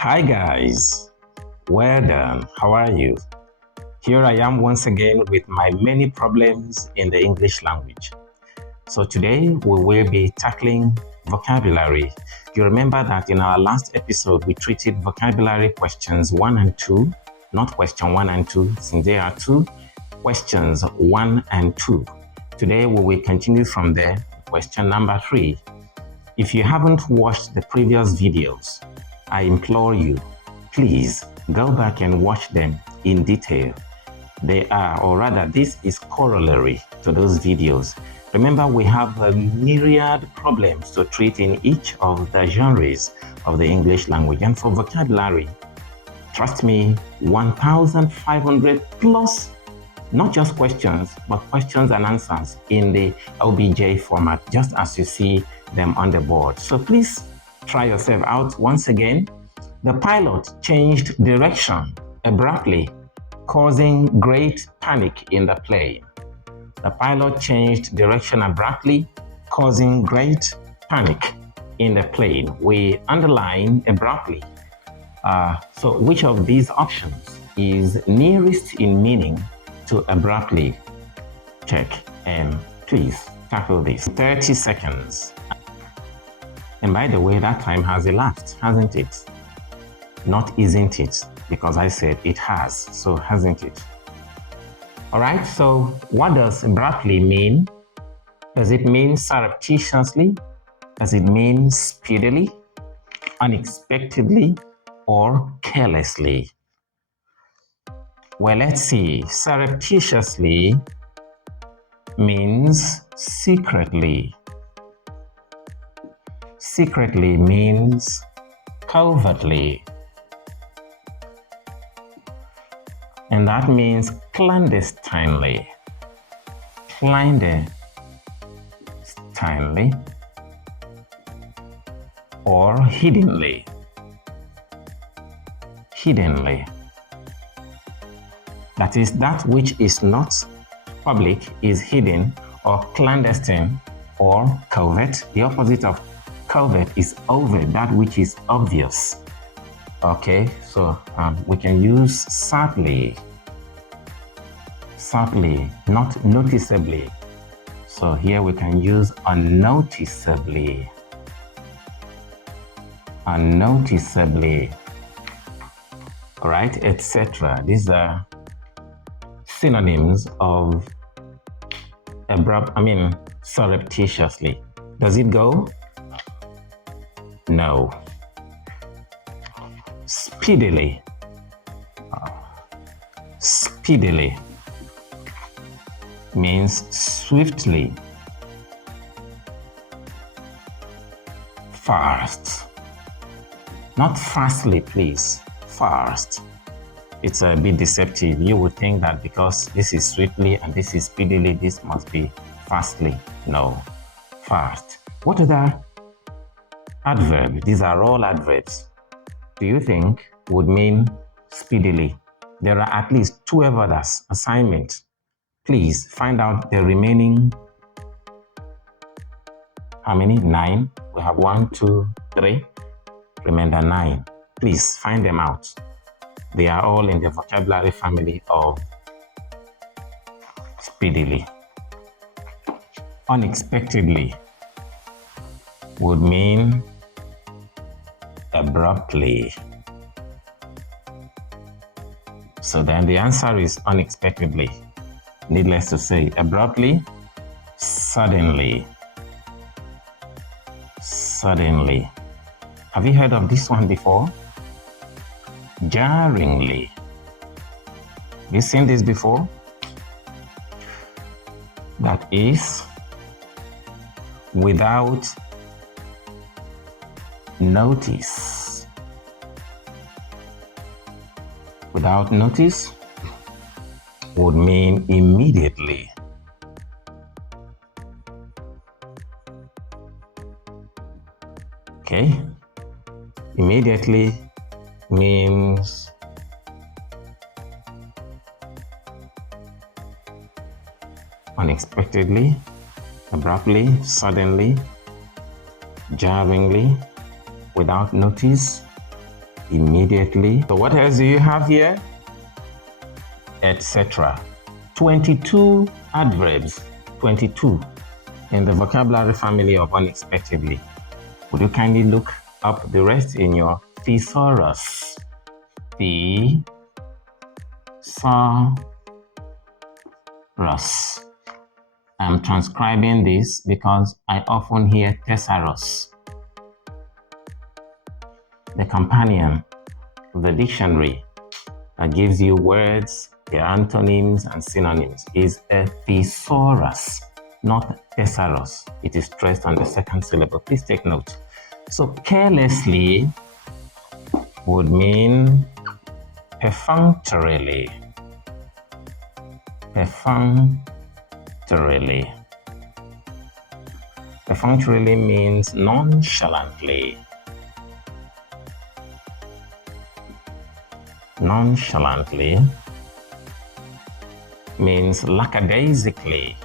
Hi guys, well done, how are you? Here I am once again with my many problems in the English language. So today we will be tackling vocabulary. You remember that in our last episode we treated vocabulary questions 1 and 2, not question 1 and 2, since there are two questions 1 and 2. Today we will continue from there, question number 3. If you haven't watched the previous videos, I implore you, please go back and watch them in detail. They are, or rather, this is corollary to those videos. Remember, we have a myriad problems to treat in each of the genres of the English language. And for vocabulary, trust me, 1,500 plus, not just questions, but questions and answers in the OBJ format, just as you see them on the board. So please try yourself out once again. The pilot changed direction abruptly, causing great panic in the plane. The pilot changed direction abruptly, causing great panic in the plane. We underline abruptly. So which of these options is nearest in meaning to abruptly? Check and please tackle this. 30 seconds. And by the way, that time has elapsed, hasn't it? Not isn't it, because I said it has, so hasn't it? All right, so what does abruptly mean? Does it mean surreptitiously? Does it mean speedily, unexpectedly, or carelessly? Well, let's see. Surreptitiously means secretly. Secretly means covertly. And that means clandestinely. Clandestinely. Or hiddenly. Hiddenly. That is, that which is not public is hidden or clandestine or covert. The opposite of covert is overt, that which is obvious. Okay, so we can use subtly, not noticeably. So here we can use unnoticeably, unnoticeably, all right, etc. These are synonyms of surreptitiously. Does it go? No. Speedily. Speedily means swiftly. Fast. Not fastly, please. Fast. It's a bit deceptive. You would think that because this is swiftly and this is speedily, this must be fastly. No. Fast. What other adverb? These are all adverbs. Do you think would mean speedily? There are at least 12 others. Assignment. Please find out the remaining. How many? 9. We have 1, 2, 3. Remainder 9. Please find them out. They are all in the vocabulary family of speedily. Unexpectedly would mean abruptly. So then the answer is unexpectedly. Needless to say, abruptly, suddenly. Suddenly. Have you heard of this one before? Jarringly. Have you seen this before? That is without notice. Without notice would mean immediately. Okay? Immediately means unexpectedly, abruptly, suddenly, jarringly, without notice, immediately. So what else do you have here? Etc. 22 adverbs, 22 in the vocabulary family of unexpectedly. Would you kindly look up the rest in your thesaurus? Thesaurus. I'm transcribing this because I often hear thesaurus. The companion of the dictionary that gives you words, their antonyms and synonyms is a thesaurus, not thesaurus. It is stressed on the second syllable. Please take note. So carelessly would mean perfunctorily. Perfunctorily. Perfunctorily means nonchalantly. Nonchalantly means lackadaisically.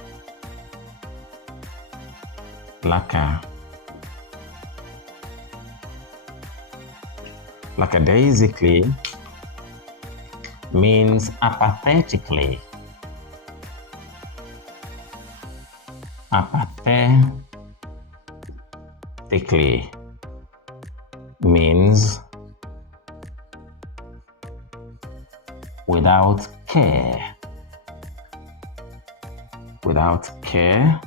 Lackadaisically means apathetically. Apathetically means without care. Without care,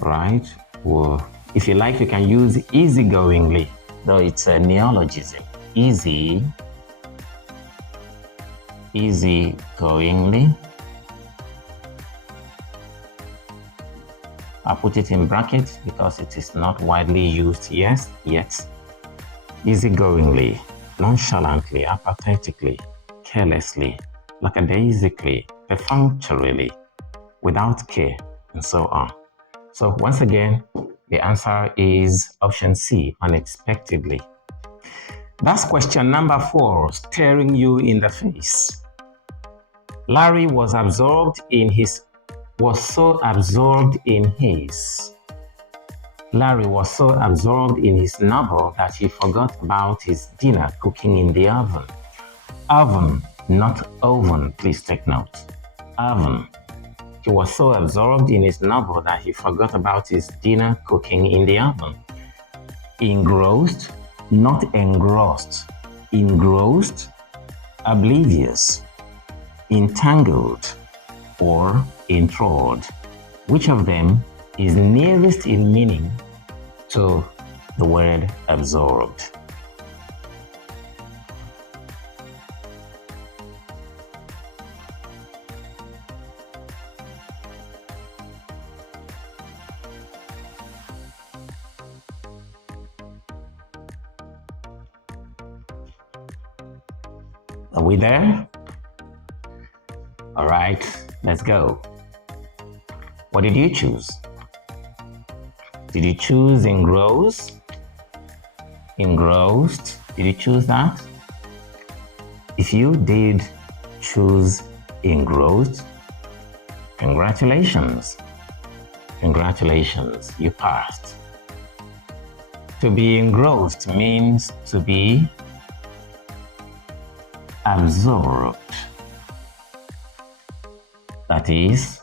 right? Well, if you like, you can use easygoingly, though it's a neologism. Easygoingly. I'll put it in brackets because it is not widely used yet. Easygoingly, nonchalantly, apathetically, carelessly, lackadaisically, perfunctorily, without care, and so on. So once again, the answer is option C, unexpectedly. That's question number 4, staring you in the face. Larry was so absorbed in his novel that he forgot about his dinner cooking in the oven. Oven, not oven, please take note. Oven. He was so absorbed in his novel that he forgot about his dinner cooking in the oven. Engrossed, not engrossed. Engrossed, oblivious, entangled, or enthralled. Which of them is nearest in meaning to the word absorbed? Are we there? All right, let's go. What did you choose? Did you choose engrossed? Engrossed? Did you choose that? If you did choose engrossed, congratulations. Congratulations, you passed. To be engrossed means to be absorbed. That is,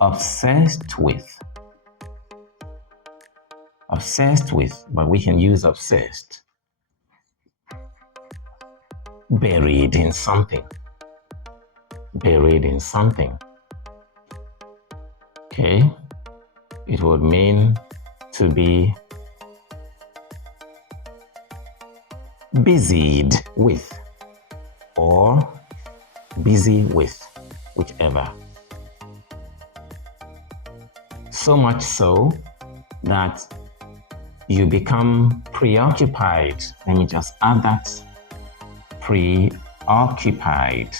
obsessed with. Obsessed with, but we can use obsessed. Buried in something. Buried in something. Okay? It would mean to be busied with or busy with, whichever. So much so that you become preoccupied. Let me just add that. Preoccupied.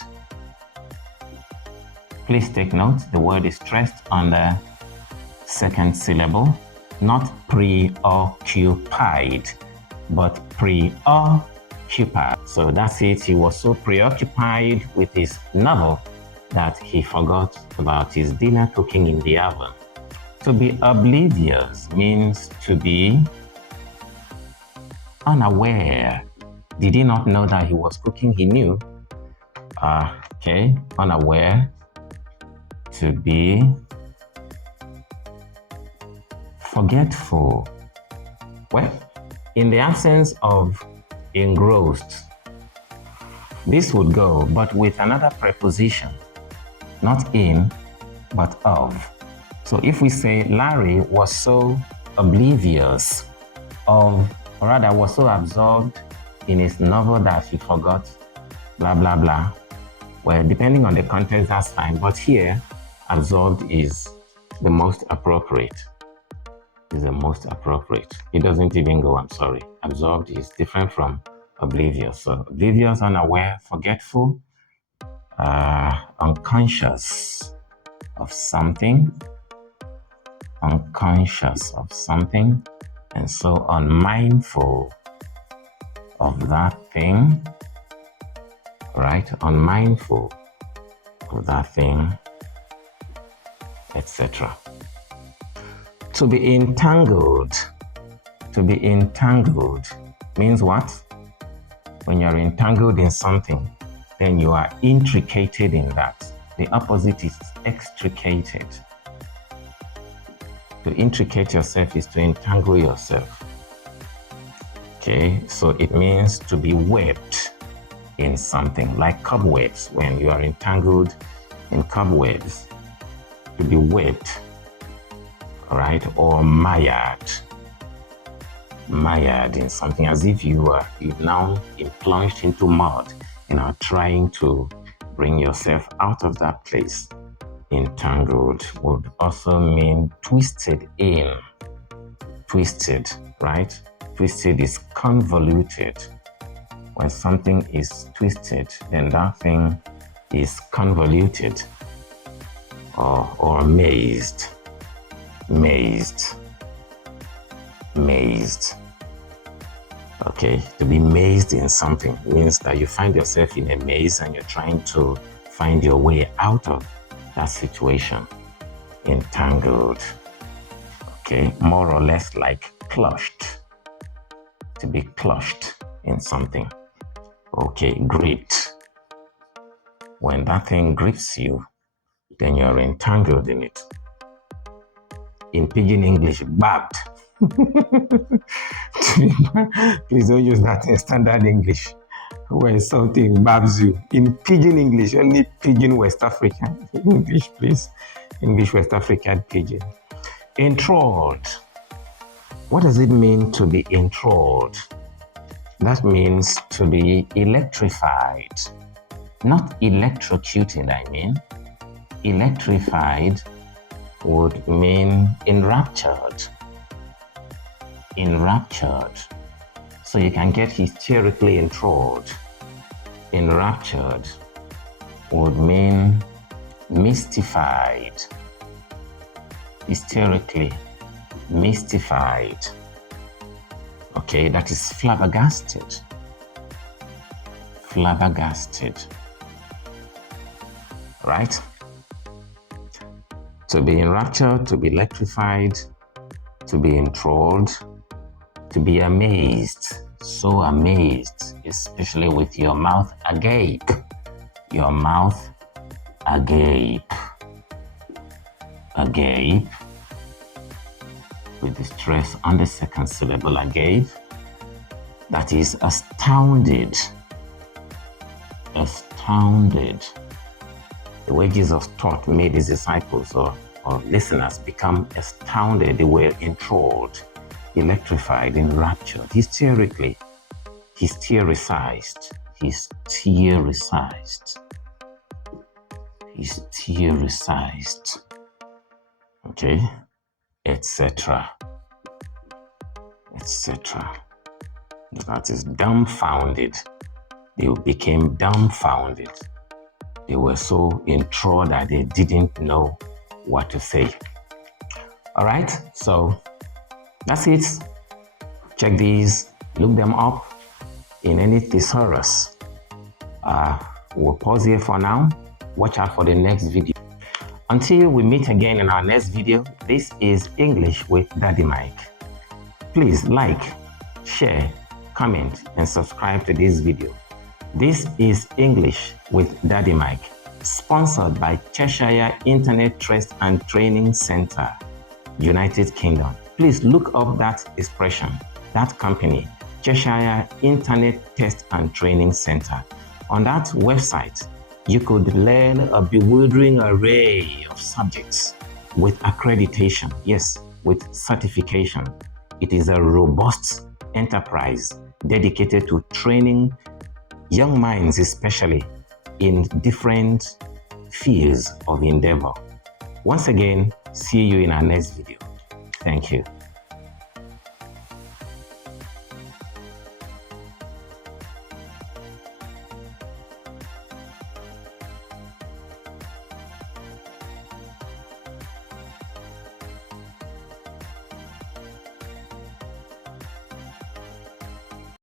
Please take note, the word is stressed on the second syllable, not preoccupied, but preoccupied. So that's it. He was so preoccupied with his novel that he forgot about his dinner cooking in the oven. To be oblivious means to be unaware. Did he not know that he was cooking? He knew. Okay, unaware. To be forgetful. Well, in the absence of engrossed, this would go, but with another preposition, not in, but of. So if we say Larry was so oblivious of, or rather was so absorbed in his novel that he forgot blah, blah, blah. Well, depending on the context, that's fine. But here, absorbed is the most appropriate. Is the most appropriate. It doesn't even go, I'm sorry. Absorbed is different from oblivious. So oblivious, unaware, forgetful, unconscious of something, unconscious of something, and so unmindful of that thing, right? Unmindful of that thing, etc. To be entangled. To be entangled means what? When you're entangled in something, then you are intricated in that. The opposite is extricated. To intricate yourself is to entangle yourself. Okay, so it means to be webbed in something, like cobwebs. When you are entangled in cobwebs, to be webbed, right? Or mired in something, as if you've now been plunged into mud and are trying to bring yourself out of that place. Entangled would also mean twisted in. Twisted, right? Twisted is convoluted. When something is twisted, then that thing is convoluted or mazed. Mazed. Okay, to be mazed in something means that you find yourself in a maze and you're trying to find your way out of that situation. Entangled. Okay, more or less like clutched. To be clutched in something. Okay, gripped. When that thing grips you, then you're entangled in it. In pidgin English, babbed. Please don't use that in standard English when something babs you. In pidgin English, only pidgin West African English, please. English West African pidgin. Enthralled. What does it mean to be enthralled? That means to be electrified. Not electrocuted, I mean. Electrified would mean enraptured. Enraptured. So you can get hysterically enthralled. Enraptured would mean mystified. Hysterically mystified. Okay, that is flabbergasted. Flabbergasted. Right? To be enraptured, to be electrified, to be enthralled, to be amazed, so amazed, especially with your mouth agape. Your mouth agape. Agape, with the stress on the second syllable, agape. That is astounded. Astounded. The wages of thought made his disciples or listeners become astounded. They were enthralled, electrified, enraptured, hysterically, hystericized, okay, etc. That is dumbfounded. They became dumbfounded. They were so enthralled that they didn't know what to say. All right, so that's it. Check these, look them up in any thesaurus. We'll pause here for now. Watch out for the next video. Until we meet again in our next video, this is English with Daddy Mike. Please like, share, comment. comment, and subscribe to this video. This is English with Daddy Mike, sponsored by Cheshire Internet Trust and Training Center, United Kingdom. Please look up that expression, that company, Cheshire Internet Test and Training Center. On that website, you could learn a bewildering array of subjects with accreditation, yes, with certification. It is a robust enterprise dedicated to training young minds, especially in different fields of endeavor. Once again, see you in our next video. Thank you.